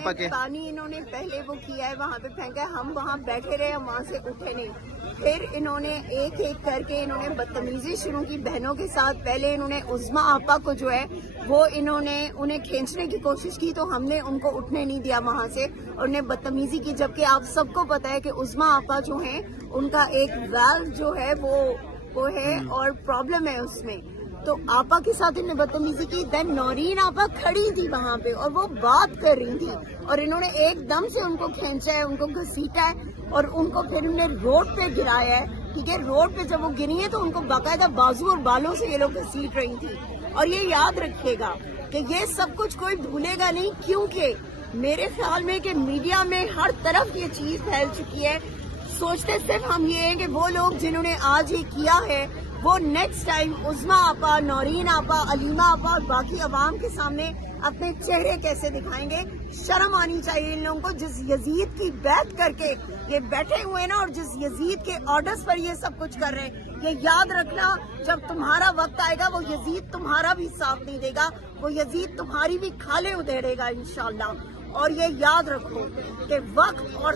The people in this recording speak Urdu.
پانی انہوں نے پہلے وہ کیا ہے وہاں پہ پھینکا ہے, ہم وہاں بیٹھے رہے, ہم وہاں سے اٹھے نہیں. پھر انہوں نے ایک ایک کر کے انہوں نے بدتمیزی شروع کی بہنوں کے ساتھ. پہلے انہوں نے عظمیٰ آپا کو جو ہے وہ انہوں نے انہیں کھینچنے کی کوشش کی, تو ہم نے ان کو اٹھنے نہیں دیا وہاں سے, اور انہیں بدتمیزی کی. جبکہ آپ سب کو پتا ہے کہ عظمیٰ آپا جو ہیں ان کا ایک ویلو جو ہے وہ ہے اور پرابلم ہے اس میں, تو آپا کے ساتھ انہوں نے بدتمیزی کی. دین نورین آپا کھڑی تھی وہاں پہ اور وہ بات کر رہی تھی, اور انہوں نے ایک دم سے ان کو کھینچا ہے, ان کو گھسیٹا ہے, اور ان کو پھر انہوں نے روڈ پہ گرایا ہے. ٹھیک ہے, روڈ پہ جب وہ گری ہے تو ان کو باقاعدہ بازو اور بالوں سے یہ لوگ گھسیٹ رہی تھی. اور یہ یاد رکھیے گا کہ یہ سب کچھ کوئی بھولے گا نہیں, کیونکہ میرے خیال میں کہ میڈیا میں ہر طرف یہ چیز پھیل چکی ہے. سوچتے صرف ہم یہ ہیں کہ وہ لوگ جنہوں نے آج یہ کیا ہے وہ نیکسٹ ٹائم عظمیٰ آپا, نورین آپا, علیمہ آپا اور باقی عوام کے سامنے اپنے چہرے کیسے دکھائیں گے. شرم آنی چاہیے ان لوگوں کو, جس یزید کی بیعت کر کے یہ بیٹھے ہوئے ہیں نا, اور جس یزید کے آرڈرز پر یہ سب کچھ کر رہے ہیں. یہ یاد رکھنا, جب تمہارا وقت آئے گا وہ یزید تمہارا بھی ساتھ نہیں دے گا, وہ یزید تمہاری بھی کھالیں ادھیڑے گا انشاءاللہ. اور یہ یاد رکھو کہ وقت اور